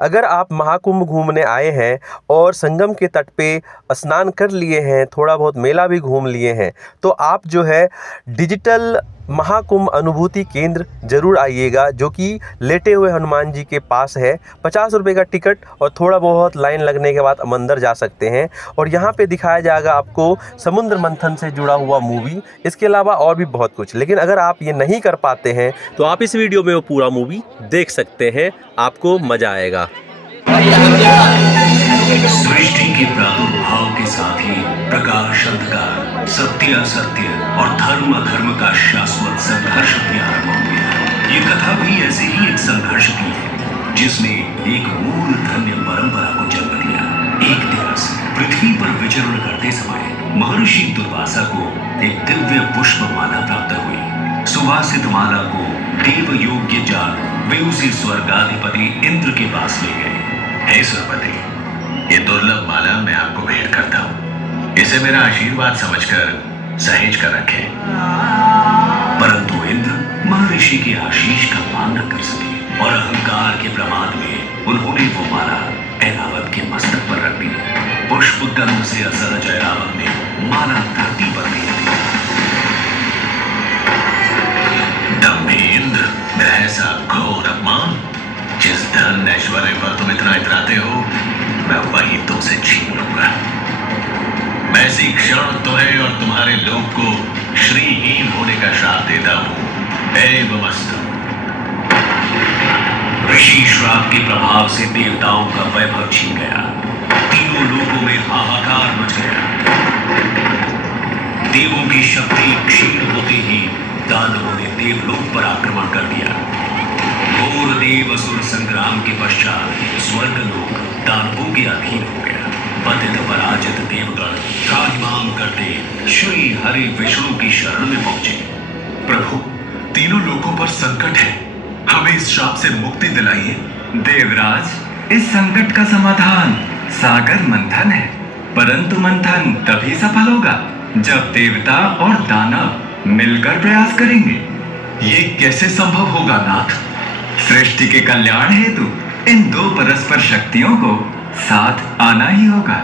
अगर आप महाकुंभ घूमने आए हैं और संगम के तट पे स्नान कर लिए हैं, थोड़ा बहुत मेला भी घूम लिए हैं, तो आप जो है डिजिटल महाकुंभ अनुभूति केंद्र ज़रूर आइएगा, जो कि लेटे हुए हनुमान जी के पास है। 50 रुपये का टिकट और थोड़ा बहुत लाइन लगने के बाद हम अंदर जा सकते हैं। और यहाँ पे दिखाया जाएगा आपको समुद्र मंथन से जुड़ा हुआ मूवी, इसके अलावा और भी बहुत कुछ। लेकिन अगर आप ये नहीं कर पाते हैं तो आप इस वीडियो में वो पूरा मूवी देख सकते हैं, आपको मज़ा आएगा। सृष्टि के प्रादुर्भाव के साथ ही प्रकाश अंधकार, सत्य असत्य और धर्म अधर्म का शाश्वत संघर्ष भी आरंभ हो गया। ये कथा भी ऐसे ही एक संघर्ष की है, जिसने एक मूल धन्य परंपरा को जन्म दिया। एक दिवस पृथ्वी पर विचरण करते समय महर्षि दुर्वासा को एक दिव्य पुष्प माला प्राप्त हुई। सुवासित माला को देव योग्य जान वे उसी स्वर्गाधिपति इंद्र के पास ले गए। हे सुरपति, ये दुर्लभ माला मैं आपको भेंट करता हूँ, इसे मेरा आशीर्वाद समझकर सहेज कर रखें। परंतु इंद्र महर्षि के आशीष का मान न कर सके और अहंकार के प्रमाद में उन्होंने वो माला ऐरावत के मस्तक पर रख दी। पुष्प गंध से असरज ऐरावत ने माला धरती पर फेंक दी। दम्भी इंद्र, मेरा ऐसा घोर अपमान, जिस धन ऐश्वर्य पर तुम इतना इतराते हो, मैं वही तुमसे छीन लूंगा। मैं इसी क्षण तुम्हें और तुम्हारे लोग को श्रीहीन होने का श्राप देता हूं। एवमस्तु। ऋषि श्राप के प्रभाव से देवताओं का वैभव छीन गया। तीनों लोगों में हाहाकार मच गया। देवों की शक्ति क्षीण होते ही दानवों ने देवलोक पर आक्रमण कर दिया। घोर देव असुर संग्राम के पश्चात स्वर्गलोक दानवों के अधीन हो गया। पतित पराजित देवगण त्राहिमाम करते श्री हरि विष्णु की शरण में पहुंचे। प्रभु, तीनों लोगों पर संकट है, हमें इस श्राप से मुक्ति दिलाइए। देवराज, इस संकट का समाधान सागर मंथन है, परंतु मंथन तभी सफल होगा जब देवता और दानव मिलकर प्रयास करेंगे। ये कैसे संभव होगा नाथ? सृष्टि के कल्याण हेतु इन दो परस्पर शक्तियों को साथ आना ही होगा।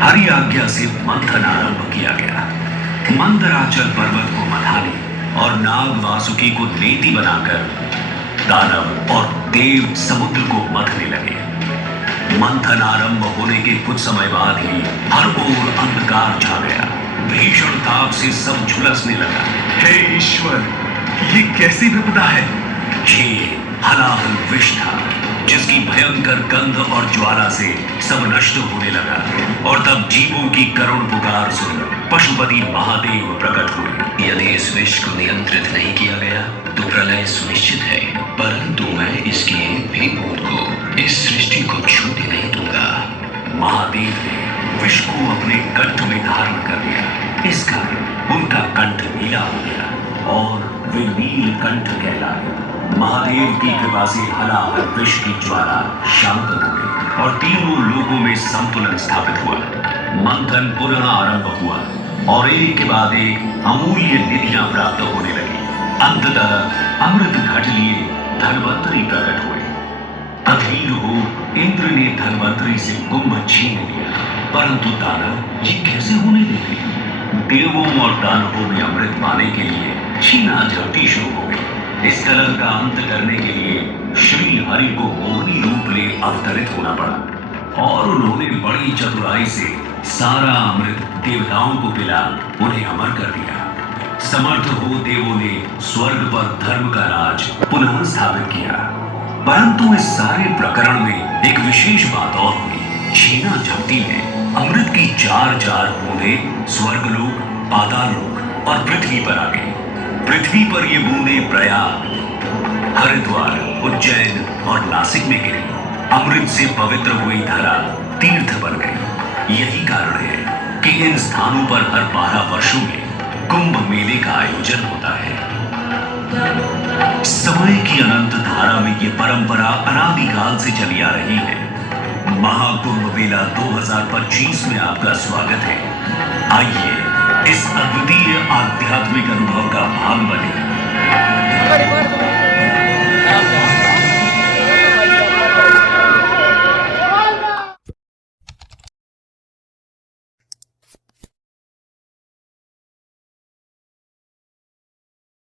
हरि आज्ञा से मंथन आरंभ किया गया। मंदराचल पर्वत को मथाने और नाग वासुकी को नेति बनाकर दानव और देव समुद्र को मथने लगे। मंथन आरंभ होने के कुछ समय बाद ही हर ओर अंधकार छा गया। भीषण ताप से सब झुलसने लगा। हे ईश्वर, ये कैसी विपदा है? ये हलाहल विष था, जिसकी भयंकर गंध और ज्वाला से सब नष्ट होने लगा। और तब जीवों की करुण पुकार सुन पशुपति महादेव प्रकट हुए। यदि इस विष को नियंत्रित नहीं किया गया तो प्रलय सुनिश्चित है, परंतु मैं इसकी एक भी बूंद को इस सृष्टि को छूने नहीं दूंगा। महादेव ने विष को अपने कंठ में धारण कर लिया। इस कारण उनका कंठ नीला हो गया और वे नीलकंठ कहलाए। महादेव की कृपा से हलाहल विष की ज्वाला शांत हो गई और तीनों लोगों में संतुलन स्थापित हुआ। मंथन पुनः आरंभ हुआ और एक के बाद एक अमूल्य निधियां प्राप्त होने लगी। अंततः अमृत घट लिए धनवंतरी प्रकट हुए। अधीर हो इंद्र ने धनवंतरी से कुंभ छीन लिया, परंतु दानव ये कैसे होने देते? देवों और दानवों में अमृत पाने के लिए छीना झपटी शुरू हो गई। इस कलह का अंत करने के लिए श्री हरि को मोहनी रूप ले अवतरित होना पड़ा और उन्होंने बड़ी चतुराई से सारा अमृत देवताओं को पिला उन्हें अमर कर दिया। समर्थ हो देवों ने स्वर्ग पर धर्म का राज पुनः स्थापित किया। परंतु इस सारे प्रकरण में एक विशेष बात और हुई। छीना झपटी में अमृत की चार बूंदे स्वर्गलोक, पाताललोक और पृथ्वी पर आ गई। पृथ्वी पर ये बूंदे प्रयाग, हरिद्वार, उज्जैन और नासिक में गिरी। अमृत से पवित्र हुई धरा तीर्थ बन गई। यही कारण है कि इन स्थानों पर हर 12 वर्षों में कुंभ मेले का आयोजन होता है। समय की अनंत धारा में ये परंपरा अनादिकाल से चली आ रही है। महाकुंभ मेला 2025 में आपका स्वागत है। आइए इस अद्वितीय आध्यात्मिक अनुभव का भाग बने।